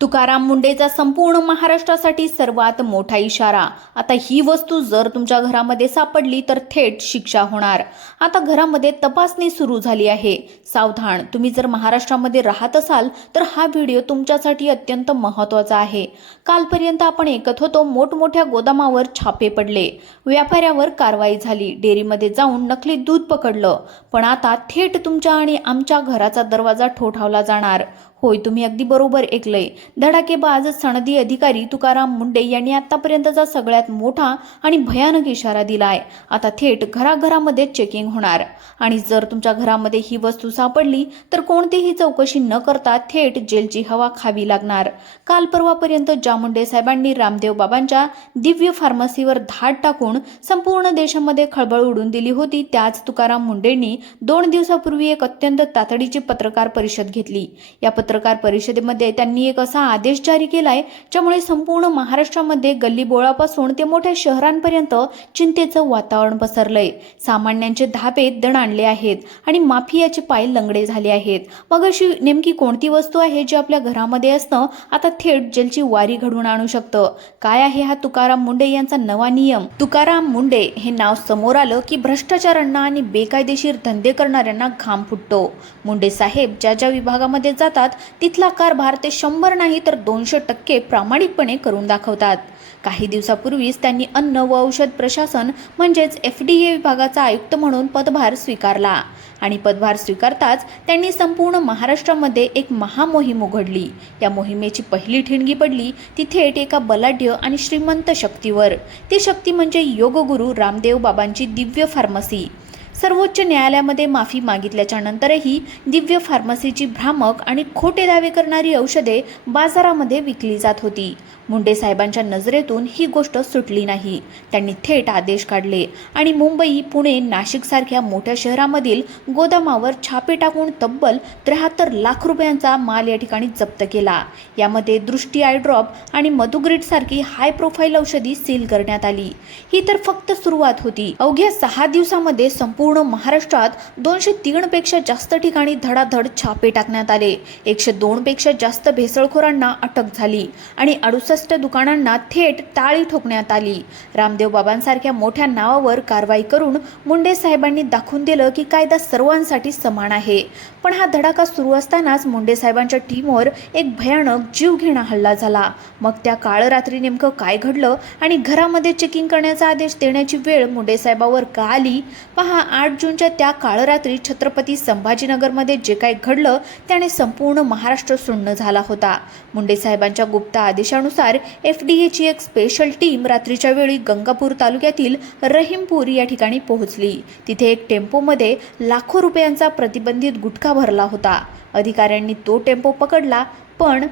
तुकाराम मुंडेचा संपूर्ण महाराष्ट्रासाठी सर्वात मोठा इशारा। आता ही वस्तू जर तुमच्या घरामध्ये सापडली तर थेट शिक्षा होणार। आता घरामध्ये तपासणी सुरू झाली आहे। सावधान, तुम्ही जर महाराष्ट्रामध्ये राहत असाल तर हा व्हिडिओ तुमच्यासाठी अत्यंत महत्त्वाचा आहे। कालपर्यंत आपण ऐकत होतो मोठमोठ्या गोदामावर छापे पडले, व्यापाऱ्यावर कारवाई झाली, डेअरीमध्ये जाऊन नकली दूध पकडलं, पण आता थेट तुमच्या आणि आमच्या घराचा दरवाजा ठोठावला जाणार। होय, तुम्ही अगदी बरोबर ऐकलंय। धडाकेबाज सनदी अधिकारी तुकाराम मुंडे यांनी आतापर्यंतचा सगळ्यात मोठा आणि भयानक इशारा दिलाय। आता थेट घराघरामध्ये चेकिंग होणार आणि जर तुमच्या घरामध्ये ही वस्तू सापडली तर कोणतीही चौकशी न करता थेट जेलची हवा खावी लागणार। काल परवापर्यंत ज्या मुंडे साहेबांनी रामदेव बाबांच्या दिव्य फार्मसीवर धाड टाकून संपूर्ण देशामध्ये खळबळ उडून दिली होती, त्याच तुकाराम मुंडेंनी 2 दिवसापूर्वी एक अत्यंत तातडीची पत्रकार परिषद घेतली। या पत्रकार परिषदेमध्ये त्यांनी एक असा आदेश जारी केलाय ज्यामुळे संपूर्ण महाराष्ट्रामध्ये गल्लीबोळापासून ते मोठ्या शहरांपर्यंत चिंतेचं वातावरण पसरलंय। सामान्यांचे धाबे दणाणले आहेत आणि माफियाचे पाय लंगडे झाले आहेत। मग अशी नेमकी कोणती वस्तू आहे जी आपल्या घरामध्ये असणं आता थेट जेलची वारी घडवून आणू शकतं? काय आहे हा तुकाराम मुंडे यांचा नवा नियम? तुकाराम मुंडे हे नाव समोर आलं की भ्रष्टाचारांना आणि बेकायदेशीर धंदे करणाऱ्यांना घाम फुटतो। मुंडे साहेब ज्या ज्या विभागामध्ये जातात तिथला कारभार ते 100 नाही तर 200% प्रामाणिकपणे करून दाखवतात। काही दिवसापूर्वीच त्यांनी अन्न व औषध प्रशासन म्हणजेच FDA विभागाचा आयुक्त म्हणून पदभार स्वीकारला आणि पदभार स्वीकारताच त्यांनी संपूर्ण महाराष्ट्रामध्ये एक महामोहीम उघडली। या मोहिमेची पहिली ठिणगी पडली ती थेट एका बलाढ्य आणि श्रीमंत शक्तीवर। ती शक्ती म्हणजे योगगुरू रामदेव बाबांची दिव्य फार्मसी। सर्वोच्च न्यायालयामध्ये माफी मागितल्याच्या नंतरही दिव्य फार्मसीची भ्रामक आणि खोटे दावे करणारी औषधे बाजारामध्ये विकली जात होती। मुंडे साहेबांच्या नजरेतून ही गोष्ट सुटली नाही। त्यांनी थेट आदेश काढले आणि मुंबई, पुणे, नाशिक सारख्या मोठ्या शहरामधील गोदामावर छापे टाकून तब्बल 73 लाख रुपयांचा माल या ठिकाणी जप्त केला। यामध्ये दृष्टी आय ड्रॉप आणि मधुग्रीड सारखी हाय प्रोफाईल औषधी सील करण्यात आली। ही तर फक्त सुरुवात होती। अवघ्या 6 दिवसामध्ये संपूर्ण महाराष्ट्रात 203 पेक्षा जास्त ठिकाणी धडाधड छापे टाकण्यात आले। 102 पेक्षा जास्त भेसळखोरांना अटक झाली आणि 68 दुकानांना थेट टाळी ठोकण्यात आली। रामदेव बाबांसारख्या मोठ्या नावावर कारवाई करून मुंडे साहेबांनी दाखवून दिलं की कायदा सर्वांसाठी समान आहे। पण हा धडाका सुरू असतानाच मुंडे साहेबांच्या टीमवर एक भयानक जीवघेणा हल्ला झाला। मग त्या काळ रात्री नेमकं काय घडलं आणि घरामध्ये चेकिंग करण्याचा आदेश देण्याची वेळ मुंडे साहेबांवर का आली? पहा, 8 जूनच्या त्या काळ रात्री छत्रपती संभाजीनगरमध्ये जे काही घडलं त्याने संपूर्ण महाराष्ट्र सुन्न झाला होता। मुंडे साहेबांच्या गुप्त आदेशानुसार FDA ची एक स्पेशल टीम रात्रीच्या वेळी गंगापूर तालुक्यातील रहीमपूर या ठिकाणी पोहोचली। तिथे एक टेम्पोमध्ये लाखो रुपयांचा प्रतिबंधित गुटखा भरला होता। अधिकाऱ्यांनी तो टेम्पो पकडला, पण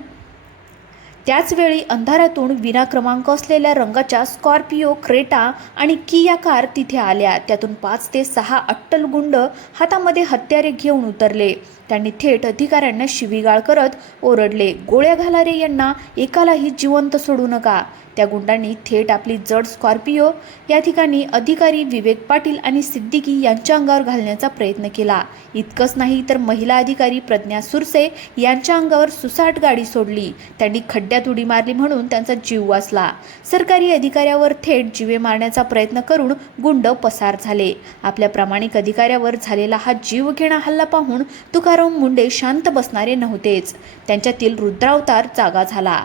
त्याच वेळी अंधारातून विना क्रमांक असलेल्या रंगाच्या स्कॉर्पिओ, क्रेटा आणि किया कार तिथे आल्या। त्यातून 5 ते 6 अट्टल गुंड हातामध्ये हत्यारे घेऊन उतरले। त्यांनी थेट अधिकाऱ्यांना शिवीगाळ करत ओरडले, गोळ्या घाला रे यांना, एकालाही जिवंत सोडू नका। त्या गुंडांनी थेट आपली जड स्कॉर्पिओ या ठिकाणी अधिकारी विवेक पाटील आणि सिद्दीकी यांच्या अंगावर घालण्याचा प्रयत्न केला। इतकंच नाही तर महिला अधिकारी प्रज्ञा सुरसे यांच्या अंगावर सुसाट गाडी सोडली। त्यांनी खड्ड्यात उडी मारली म्हणून त्यांचा जीव वाचला। सरकारी अधिकाऱ्यावर थेट जीवे मारण्याचा प्रयत्न करून गुंड पसार झाले। आपल्या प्रामाणिक अधिकाऱ्यावर झालेला हा जीवघेणा हल्ला पाहून तुकाराम मुंडे शांत बसणारे नव्हतेच। त्यांच्यातील रुद्रावतार जागा झाला।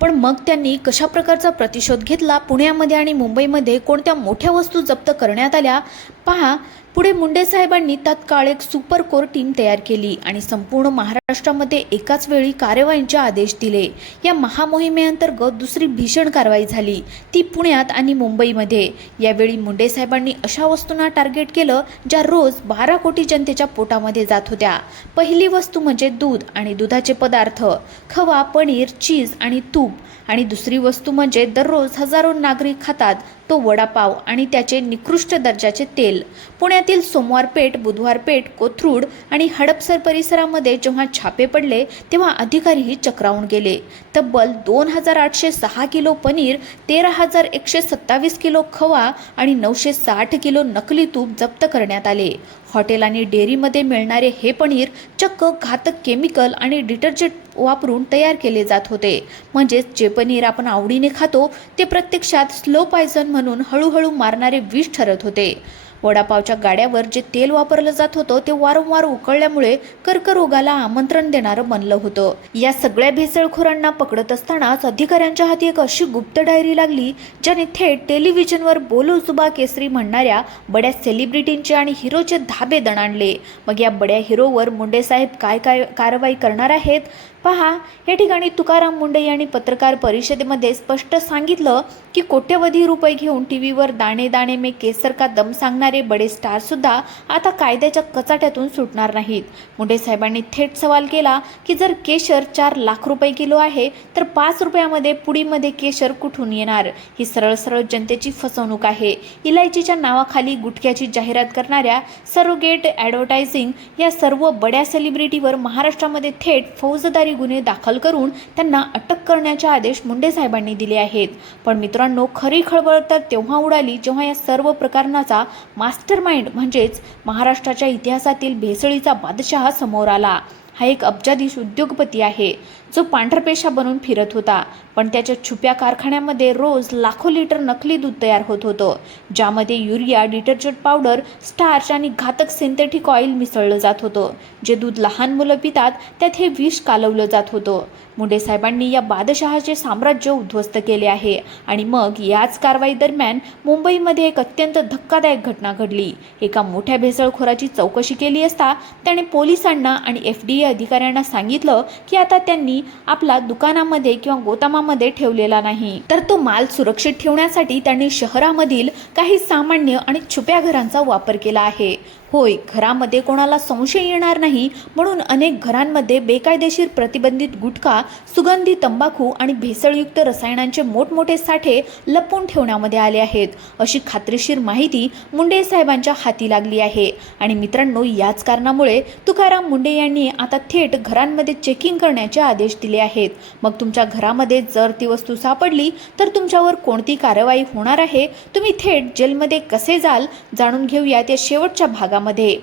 पण मग त्यांनी कशा प्रकारचा प्रतिशोध घेतला? पुण्यामध्ये आणि मुंबईमध्ये कोणत्या मोठ्या वस्तू जप्त करण्यात आल्या? पहा, पुढे मुंडे साहेबांनी तात्काळ एक सुपर कोर टीम तयार केली आणि संपूर्ण महाराष्ट्रामध्ये एकाच वेळी कारवाईचे आदेश दिले। या महामोहिमेअंतर्गत दुसरी भीषण कारवाई झाली, ती पुण्यात आणि मुंबईमध्ये। यावेळी मुंडे साहेबांनी अशा वस्तूंना टार्गेट केलं ज्या रोज 12 कोटी जनतेच्या पोटामध्ये जात होत्या। पहिली वस्तू म्हणजे दूध आणि दुधाचे पदार्थ, खवा, पनीर, चीज आणि तूप। आणि दुसरी वस्तू म्हणजे दररोज हजारो नागरिक खातात तो वडापाव आणि त्याचे निकृष्ट दर्जाचे तेल। पुण्यात पुण्यातील सोमवारपेठ, बुधवारपेठ, कोथरूड आणि हडपसर परिसरामध्ये जेव्हा छापे पडले तेव्हा अधिकारीही चक्रावून गेले. तब्बल 2,806 किलो पनीर, 13,127 किलो खवा आणि 960 किलो नकली तूप जप्त करण्यात आले. हॉटेल आणि डेअरीमध्ये मिळणारे हे पनीर चक्क घातक केमिकल आणि डिटर्जंट वापरून तयार केले जात होते. म्हणजेच जे पनीर आपण आवडीने खातो ते प्रत्यक्षात स्लो पॉयझन म्हणून हळूहळू मारणारे विष ठरत होते. वडापावच्या गाड्यावर जे तेल वापरलं जात होतं ते वारंवार उकळल्यामुळे कर्करोगाला आमंत्रण देणारं बनलं होतं. या सगळ्या भेसळखोरांना पकडत असतानाच अधिकाऱ्यांच्या हाती एक अशी गुप्त डायरी लागली ज्याने थेट टेलिव्हिजनवर बोलो जुबा केसरी म्हणणाऱ्या बड्या सेलिब्रिटींचे आणि हिरोचे धाबे दणाणले. मग या बड्या हिरोवर मुंडे साहेब काय कारवाई करणार आहेत पहा. या ठिकाणी तुकाराम मुंडे यांनी पत्रकार परिषदेमध्ये स्पष्ट सांगितलं की कोट्यवधी रुपये घेऊन टीव्हीवर दाणे दाणे में केसर का दम सांगणारे बडे स्टार सुद्धा आता कायद्याच्या कचाट्यातून सुटणार नाहीत. मुंडे साहेबांनी थेट सवाल केला की जर केशर 4 लाख रुपये किलो आहे तर 5 रुपयामध्ये पुडीमध्ये केशर कुठून येणार? ही सरळ सरळ जनतेची फसवणूक आहे. इलायचीच्या नावाखाली गुटख्याची जाहिरात करणाऱ्या सरोगेट ॲडव्हर्टायझिंग या सर्व बड्या सेलिब्रिटीवर महाराष्ट्रामध्ये थेट फौजदारी गुन्हे दाखल करून त्यांना अटक करण्याचे आदेश मुंडे साहेबांनी दिले आहेत. पण मित्रांनो, खरी खळबळ तर तेव्हा उडाली जेव्हा या सर्व प्रकरणाचा मास्टरमाइंड म्हणजेच महाराष्ट्राच्या इतिहासातील भेसळीचा बादशहा समोर आला. हा एक अब्जाधीश उद्योगपती आहे जो पांढरपेशा बनून फिरत होता, पण त्याच्या छुप्या कारखान्यामध्ये रोज लाखो लिटर नकली दूध तयार होत होतं, ज्यामध्ये युरिया, डिटर्जंट पावडर, स्टार्च आणि घातक सिंथेटिक ऑइल मिसळलं जात होतं. जे दूध लहान मुलं पितात त्यात हे विष कालवलं जात होतं. मुंडे साहेबांनी या बादशहाचे साम्राज्य उद्ध्वस्त केले आहे. आणि मग याच कारवाई दरम्यान मुंबईमध्ये एक अत्यंत धक्कादायक घटना घडली. एका मोठ्या भेसळखोराची चौकशी केली असता त्याने पोलिसांना आणि FDA अधिकाऱ्यांना सांगितलं की आता त्यांनी आपला दुकानामध्ये किंवा गोदामामध्ये ठेवलेला नाही, तर तो माल सुरक्षित ठेवण्यासाठी त्यांनी शहरामधील काही सामान्य आणि छुप्या घरांचा वापर केला आहे. होय, घरामध्ये कोणाला संशय येणार नाही म्हणून अनेक घरांमध्ये बेकायदेशीर प्रतिबंधित गुटखा, सुगंधी तंबाखू आणि भेसळयुक्त रसायनांचे मोठमोठे साठे लपवून ठेवण्यामध्ये आले आहेत, अशी खात्रीशीर माहिती मुंडे साहेबांच्या हाती लागली आहे. आणि मित्रांनो, याच कारणामुळे तुकाराम मुंडे यांनी आता थेट घरांमध्ये चेकिंग करण्याचे आदेश दिले आहेत. मग तुमच्या घरामध्ये जर ती वस्तू सापडली तर तुमच्यावर कोणती कारवाई होणार आहे, तुम्ही थेट जेलमध्ये कसे जाल, जाणून घेऊयात या शेवटच्या भागामध्ये.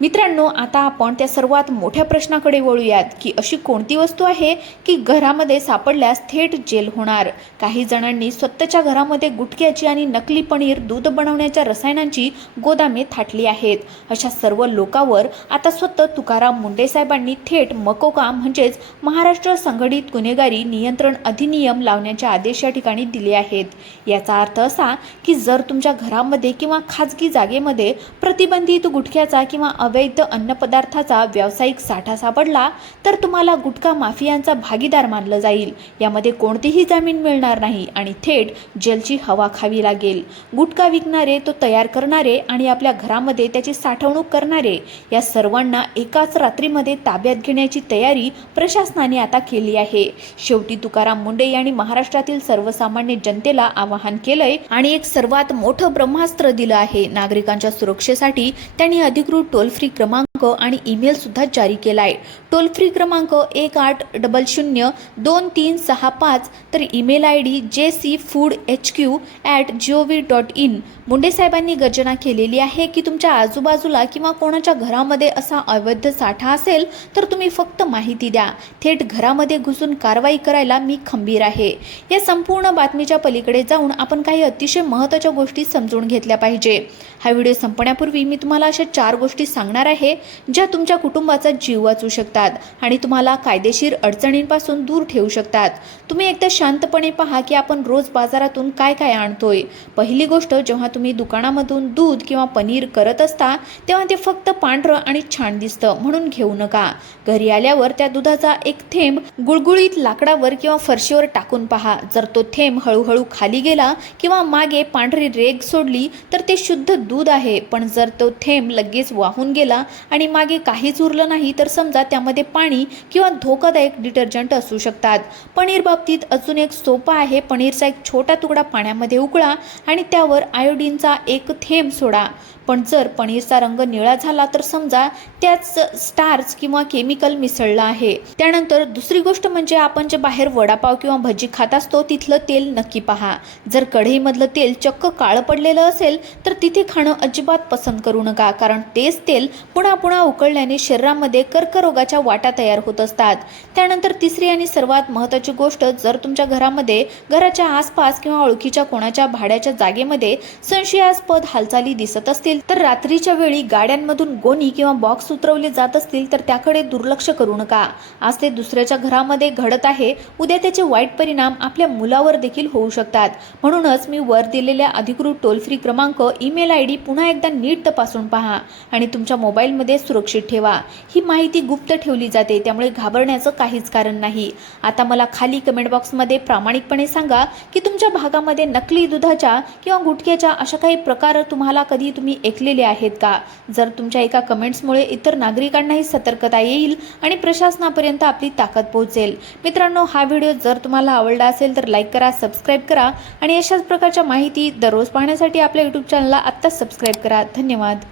मित्रांनो, आता आपण त्या सर्वात मोठ्या प्रश्नाकडे वळूयात की अशी कोणती वस्तू आहे की घरामध्ये सापडल्यास थेट जेल होणार. काही जणांनी स्वतःच्या घरामध्ये गुटख्याची आणि नकली पनीर, दूध बनवण्याच्या रसायनांची गोदामे थाटली आहेत. अशा सर्व लोकांवर आता स्वतः तुकाराम मुंडे साहेबांनी थेट मकोका म्हणजेच महाराष्ट्र संघटित गुन्हेगारी नियंत्रण अधिनियम लावण्याचे आदेश या ठिकाणी दिले आहेत. याचा अर्थ असा की जर तुमच्या घरामध्ये किंवा खाजगी जागेमध्ये प्रतिबंधित गुटख्याचा किंवा अवैध अन्नपदार्थाचा व्यावसायिक साठा सापडला तर तुम्हाला गुटखा माफियांचा भागीदार मानलं जाईल. यामध्ये कोणतीही जामीन मिळणार नाही आणि थेट जेलची हवा खावी लागेल. गुटखा विकणारे, तो तयार करणारे आणि आपल्या घरामध्ये त्याची साठवणूक करणारे या सर्वांना एकाच रात्रीमध्ये ताब्यात घेण्याची तयारी प्रशासनाने आता केली आहे. शेवटी तुकाराम मुंडे यांनी महाराष्ट्रातील सर्वसामान्य जनतेला आवाहन केलंय आणि एक सर्वात मोठं ब्रह्मास्त्र दिलं आहे. नागरिकांच्या सुरक्षेसाठी त्यांनी अधिकृत टोल फ्री क्रमांक आणि ईमेल सुद्धा जारी केलाय. टोल फ्री क्रमांक 18002365 तर ईमेल ID jcfoodhq@gov.in. मुंडे साहेबांनी गर्जना केलेली आहे की तुमच्या आजूबाजूला किंवा कोणाच्या घरामध्ये असा अवैध साठा असेल तर तुम्ही फक्त माहिती द्या. थेट घरामध्ये घुसून कारवाई करायला मी खंबीर आहे. या संपूर्ण बातमीच्या पलीकडे जाऊन आपण काही अतिशय महत्त्वाच्या गोष्टी समजून घेतल्या पाहिजे. हा व्हिडिओ संपण्यापूर्वी मी तुम्हाला अशा 4 गोष्टी सांगणार आहे ज्या तुमच्या कुटुंबाचा जीव वाचवू शकतात आणि तुम्हाला कायदेशीर अडचणींपासून दूर ठेवू शकतात. तुम्ही एकदा शांतपणे पहा की आपण रोज बाजारातून काय काय आणतोय. पहिली गोष्ट, जेव्हा तुम्ही दुकानामधून दूध किंवा पनीर करत असता तेव्हा ते फक्त पांढरं आणि छान दिसतं म्हणून घेऊ नका. घरी आल्यावर त्या दुधाचा एक थेंब गुळगुळीत लाकडावर किंवा फरशीवर टाकून पहा. जर तो थेंब हळूहळू खाली गेला किंवा मागे पांढरी रेघ सोडली तर ते शुद्ध दूध आहे. पण जर तो थेंब लगेच वाहून गेला आणि मागे काहीच उरलं नाही तर समजा त्यामध्ये पाणी किंवा धोकादायक डिटर्जंट असू शकतात. पनीर बाबतीत अजून एक सोपा आहे. पनीरचा एक छोटा तुकडा पाण्यामध्ये उकळा आणि त्यावर आयोडीनचा एक थेंब सोडा. पण जर पनीरचा रंग निळा झाला तर समजा त्याच स्टार्च किंवा केमिकल मिसळलं आहे. त्यानंतर दुसरी गोष्ट म्हणजे आपण जे बाहेर वडापाव किंवा भजी खात असतो तिथलं तेल नक्की पहा. जर कढईमधलं तेल चक्क काळं पडलेलं असेल तर तिथे खाणं अजिबात पसंत करू नका, कारण तेच तेल पुन्हा पुन्हा उकळल्याने शरीरामध्ये कर्करोगाच्या वाटा तयार होत असतात. त्यानंतर तिसरी आणि सर्वात महत्त्वाची गोष्ट, जर तुमच्या घराच्या आसपास किंवा ओळखीच्या कोणाच्या भाड्याच्या जागेमध्ये संशयास्पद हालचाली दिसत असतील तर रात्रीच्या वेळी गाड्यांमधून गोणी किंवा बॉक्स उतरवले जात असतील तर त्याकडे दुर्लक्ष करू नका. आज ते दुसऱ्याच्या घरामध्ये घडत आहे, उद्या त्याचे वाईट परिणाम आपल्या मुलावर देखील होऊ शकतात. म्हणूनच मी वर दिलेल्या अधिकृत टोल फ्री क्रमांक, ईमेल ID पुन्हा एकदा नीट तपासून पहा आणि तुमच्या मोबाईलमध्ये सुरक्षित ठेवा. ही माहिती गुप्त ठेवली जाते, त्यामुळे घाबरण्याचं काहीच कारण नाही. आता मला खाली कमेंट बॉक्समध्ये प्रामाणिकपणे सांगा की तुमच्या भागामध्ये नकली दुधाच्या किंवा गुटख्याच्या अशा काही प्रकार तुम्ही ऐकलेले आहेत का? जर तुमच्या एका कमेंट्समुळे इतर नागरिकांनाही सतर्कता येईल आणि प्रशासनापर्यंत आपली ताकद पोहोचेल. मित्रांनो, हा व्हिडिओ जर तुम्हाला आवडला असेल तर लाईक करा, सबस्क्राईब करा आणि अशाच प्रकारच्या माहिती दररोज पाहण्यासाठी आपल्या YouTube चॅनलला आत्ताच सबस्क्राईब करा. धन्यवाद.